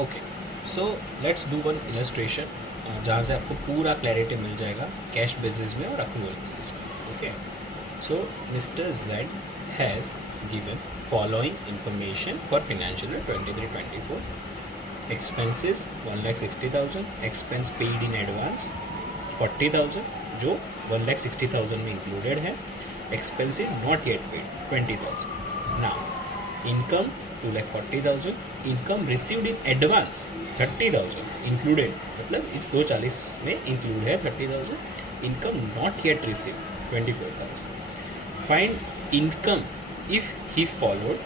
Okay, so let's do one illustration जहाँ से आपको पूरा क्लैरिटी मिल जाएगा कैश बेसिस में और अक्रूवल बेसिस में. Okay, so mister Z has given following information for financial year 23-24. Expenses 1,60,000, expense paid in advance 40,000 जो 1,60,000 में इंक्लूडेड है. Expenses not yet paid 20,000. Now income 2,40,000, income received in advance 30,000 included, मतलब इस 240 में include है 30,000. Income not yet receive 24,000. Find income if he followed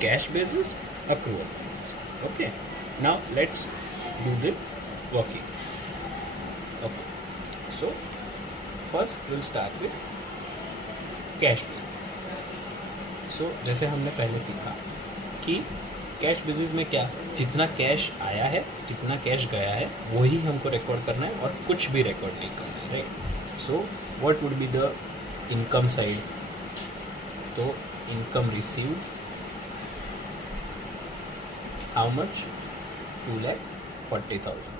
cash basis, accrual basis. Okay, now let's do the working. Okay, so first we'll start with cash basis. So जैसे हमने पहले सीखा कि cash basis में क्या, जितना cash आया है जितना कैश गया है वही हमको रिकॉर्ड करना है और कुछ भी रिकॉर्ड नहीं करना है, right. So what would be the income side? तो income received, how much? 2,40,000.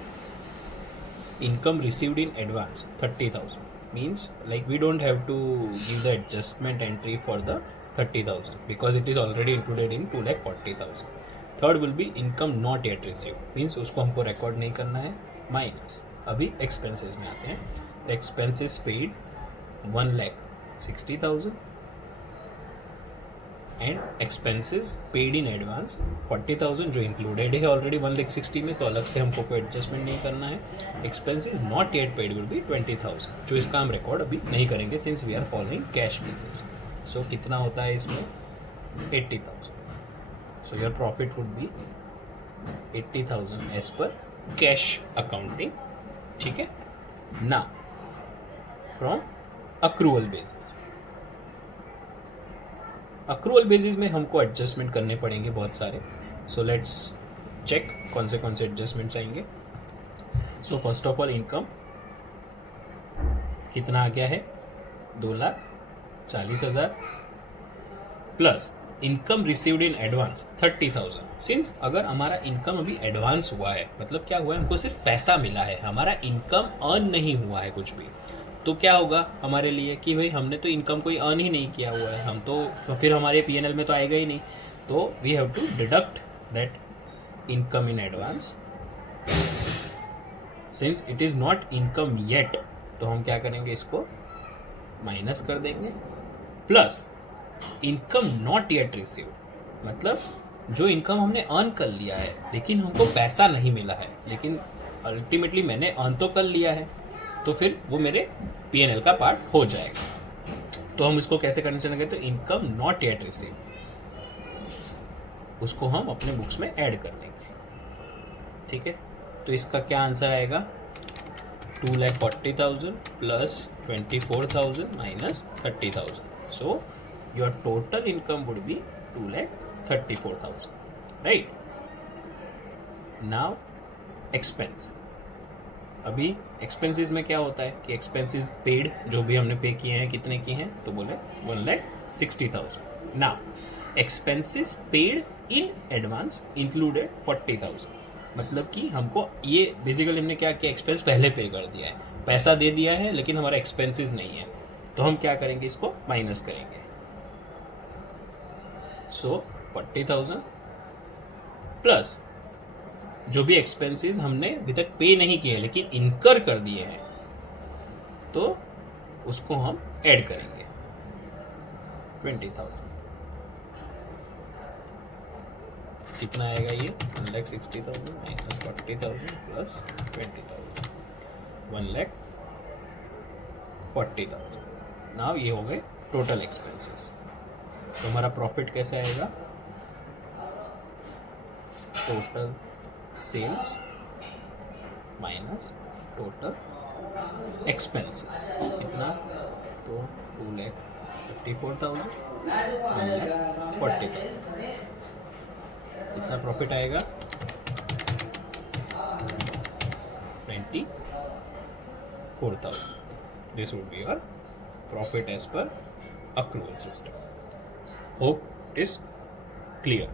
Income received in advance 30,000. Means like we don't have to give the adjustment entry for the 30,000 because it is already included in 2,40,000. Third will be income not yet received. Means उसको हमको record नहीं करना है. Minus. अभी expenses में आते हैं. Expenses paid 1,60,000 and expenses paid in advance 40,000 जो इंक्लूडेड है ऑलरेडी 1,60,000 में, तो अलग से हमको कोई एडजस्टमेंट नहीं करना है. Expenses not yet paid will be 20,000 जो इसका हम रिकॉर्ड अभी नहीं करेंगे since we are following cash basis. So कितना होता है इसमें? 80,000. So your profit would be 80,000 as per cash accounting. ठीक है ना. From accrual basis, accrual basis में हमको एडजस्टमेंट करने पड़ेंगे बहुत सारे. सो लेट्स चेक कौन से एडजस्टमेंट्स आएंगे. So first of all income कितना आ गया है? 2,40,000 plus income received in advance 30,000. Since अगर हमारा इनकम अभी एडवांस हुआ है, मतलब क्या हुआ है, हमको सिर्फ पैसा मिला है, हमारा इनकम अर्न नहीं हुआ है कुछ भी, तो क्या होगा हमारे लिए कि भाई हमने तो इनकम कोई अर्न ही नहीं किया हुआ है, हम तो फिर हमारे पीएनएल में तो आएगा ही नहीं. तो we have to deduct that income in advance. Since it is not income yet, तो हम क्या करेंगे, इसको माइनस कर देंगे. Plus income not yet received, मतलब जो इनकम हमने अर्न कर लिया है लेकिन हमको पैसा नहीं मिला है, लेकिन अल्टीमेटली मैंने अर्न तो कर लिया है, तो फिर वो मेरे पीएनएल का पार्ट हो जाएगा. तो हम इसको कैसे करना चाहेंगे? तो इनकम नॉट येट रिसीव, उसको हम अपने बुक्स में ऐड कर देंगे. ठीक है, तो इसका क्या आंसर आएगा? 2,40,000 plus 24,000 minus 30,000. So your total income would be 2,34,000, right. Now expense. अभी एक्सपेंसेस में क्या होता है कि एक्सपेंसेस पेड जो भी हमने पे किए हैं कितने किए हैं, तो बोले 1,60,000. Now expenses paid in advance included 40,000, मतलब कि हमको ये बेसिकली हमने क्या किया, एक्सपेंस पहले पे कर दिया है, पैसा दे दिया है लेकिन हमारा एक्सपेंसेस नहीं है, तो हम क्या करेंगे, इसको माइनस करेंगे. सो 40,000 प्लस जो भी एक्सपेंसेस हमने अभी तक पे नहीं किए लेकिन इनकर कर दिए हैं, तो उसको हम ऐड करेंगे 20,000. कितना आएगा ये? 1,60,000 माइनस 40,000 प्लस 20,000, 1,40,000. नाउ ये हो गए टोटल एक्सपेंसेस. तो हमारा प्रॉफिट कैसे आएगा? Total sales minus total expenses. कितना? तो 2,54,000 1,40,000. कितना प्रॉफिट आएगा? 24,000. This would be your profit as per accrual system. Hope it is clear.